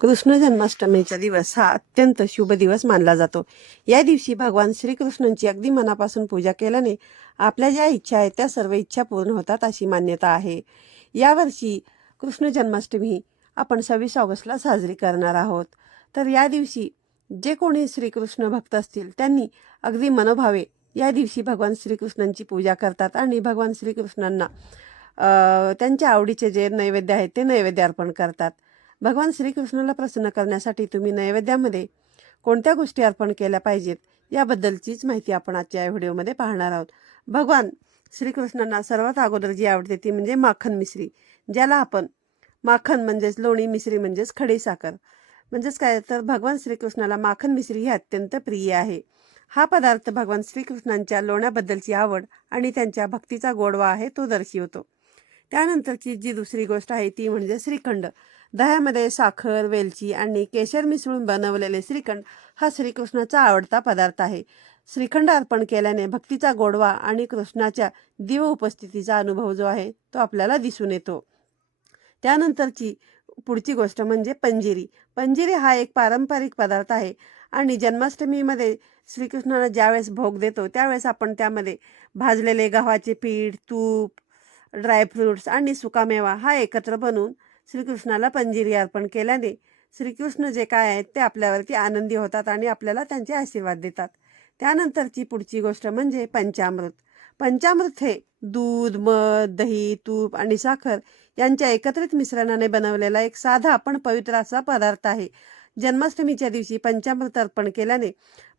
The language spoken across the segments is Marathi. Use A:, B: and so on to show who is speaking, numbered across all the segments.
A: कृष्ण जन्माष्टमीचा दिवस हा अत्यंत शुभ दिवस मानला जातो. या दिवशी भगवान श्रीकृष्णांची अगदी मनापासून पूजा केल्याने आपल्या ज्या इच्छा आहेत त्या सर्व इच्छा पूर्ण होतात अशी मान्यता आहे. यावर्षी कृष्ण जन्माष्टमी आपण सव्वीस ऑगस्टला साजरी करणार आहोत. तर या दिवशी जे कोणी श्रीकृष्ण भक्त असतील त्यांनी अगदी मनोभावे या दिवशी भगवान श्रीकृष्णांची पूजा करतात आणि भगवान श्रीकृष्णांना त्यांच्या आवडीचे जे नैवेद्य आहेत ते नैवेद्य अर्पण करतात. भगवान श्रीकृष्णाला प्रसन्न करण्यासाठी तुम्ही नैवेद्यामध्ये कोणत्या गोष्टी अर्पण केल्या पाहिजेत याबद्दलचीच माहिती आपण आजच्या या व्हिडिओमध्ये पाहणार आहोत. भगवान श्रीकृष्णांना सर्वात अगोदर जी आवडते ती म्हणजे माखन मिश्री ज्याला आपण माखन म्हणजेच लोणी मिश्री म्हणजेच खडी साखर म्हणजेच काय तर भगवान श्रीकृष्णाला माखन मिश्री ही अत्यंत प्रिय आहे. हा पदार्थ भगवान श्रीकृष्णांच्या लोण्याबद्दलची आवड आणि त्यांच्या भक्तीचा गोडवा आहे तो दर्शवतो. त्यानंतरची जी दुसरी गोष्ट आहे ती म्हणजे श्रीखंड. दह्यामध्ये साखर वेलची आणि केशर मिसळून बनवलेले श्रीखंड हा श्रीकृष्णाचा आवडता पदार्थ आहे. श्रीखंड अर्पण केल्याने भक्तीचा गोडवा आणि कृष्णाच्या दिव उपस्थितीचा अनुभव जो आहे तो आपल्याला दिसून येतो. त्यानंतरची पुढची गोष्ट म्हणजे पंजिरी. पंजिरी हा एक पारंपरिक पदार्थ आहे आणि जन्माष्टमीमध्ये श्रीकृष्णाला ज्यावेळेस भोग देतो त्यावेळेस आपण त्यामध्ये भाजलेले गव्हाचे पीठ तूप ड्रायफ्रूट्स आणि सुकामेवा हा एकत्र बनवून श्रीकृष्णाला पंजिरी अर्पण केल्याने श्रीकृष्ण जे काय आहेत ते आपल्यावरती आनंदी होतात आणि आपल्याला त्यांचे आशीर्वाद देतात. त्यानंतरची पुढची गोष्ट म्हणजे पंचामृत. पंचामृत हे दूध मध दही तूप आणि साखर यांच्या एकत्रित मिश्रणाने बनवलेला एक साधा पण पवित्र असा पदार्थ आहे. जन्माष्टमीच्या दिवशी पंचामृत अर्पण केल्याने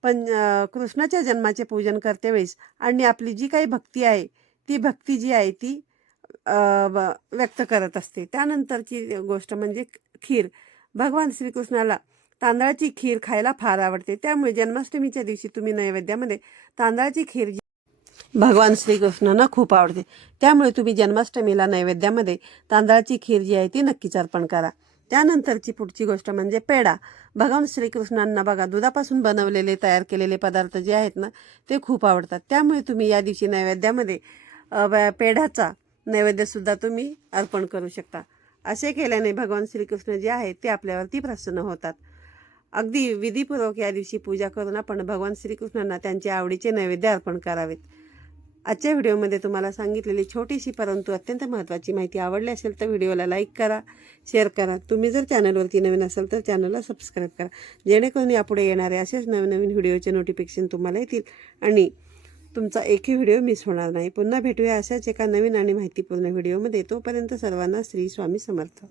A: पण कृष्णाच्या जन्माचे पूजन करते वेळेस आणि आपली जी काही भक्ती आहे ती भक्ती जी आहे ती व्यक्त करत असते. त्यानंतरची गोष्ट म्हणजे खीर. भगवान श्रीकृष्णाला तांदळाची खीर खायला फार आवडते. त्यामुळे जन्माष्टमीच्या दिवशी तुम्ही नैवेद्यामध्ये तांदळाची खीर भगवान श्रीकृष्णांना खूप आवडते. त्यामुळे तुम्ही जन्माष्टमीला नैवेद्यामध्ये तांदळाची खीर जी आहे ती नक्कीच अर्पण करा. त्यानंतरची पुढची गोष्ट म्हणजे पेढा. भगवान श्रीकृष्णांना बघा दुधापासून बनवलेले तयार केलेले पदार्थ जे आहेत ना ते खूप आवडतात. त्यामुळे तुम्ही या दिवशी नैवेद्यामध्ये पेढाचा पेढ्याचा नैवेद्यसुद्धा तुम्ही अर्पण करू शकता. असे केल्याने भगवान श्रीकृष्ण जे आहेत ते आपल्यावरती प्रसन्न होतात. अगदी विधीपूर्वक या दिवशी पूजा करून आपण भगवान श्रीकृष्णांना त्यांच्या आवडीचे नैवेद्य अर्पण करावेत. आजच्या व्हिडिओमध्ये तुम्हाला सांगितलेली छोटीशी परंतु अत्यंत महत्त्वाची माहिती आवडली असेल तर व्हिडिओला लाईक करा शेअर करा. तुम्ही जर चॅनलवरती नवीन असाल तर चॅनलला सबस्क्राईब करा. जेणेकरून यापुढे येणारे असेच नवीन नवीन व्हिडिओचे नोटिफिकेशन तुम्हाला येतील. आणि तुमचा एकही व्हिडिओ मिस होणार नाही. पुन्हा भेटूया अशाच एका नवीन आणि माहितीपूर्ण व्हिडिओमध्ये. तोपर्यंत सर्वांना श्री स्वामी समर्थ.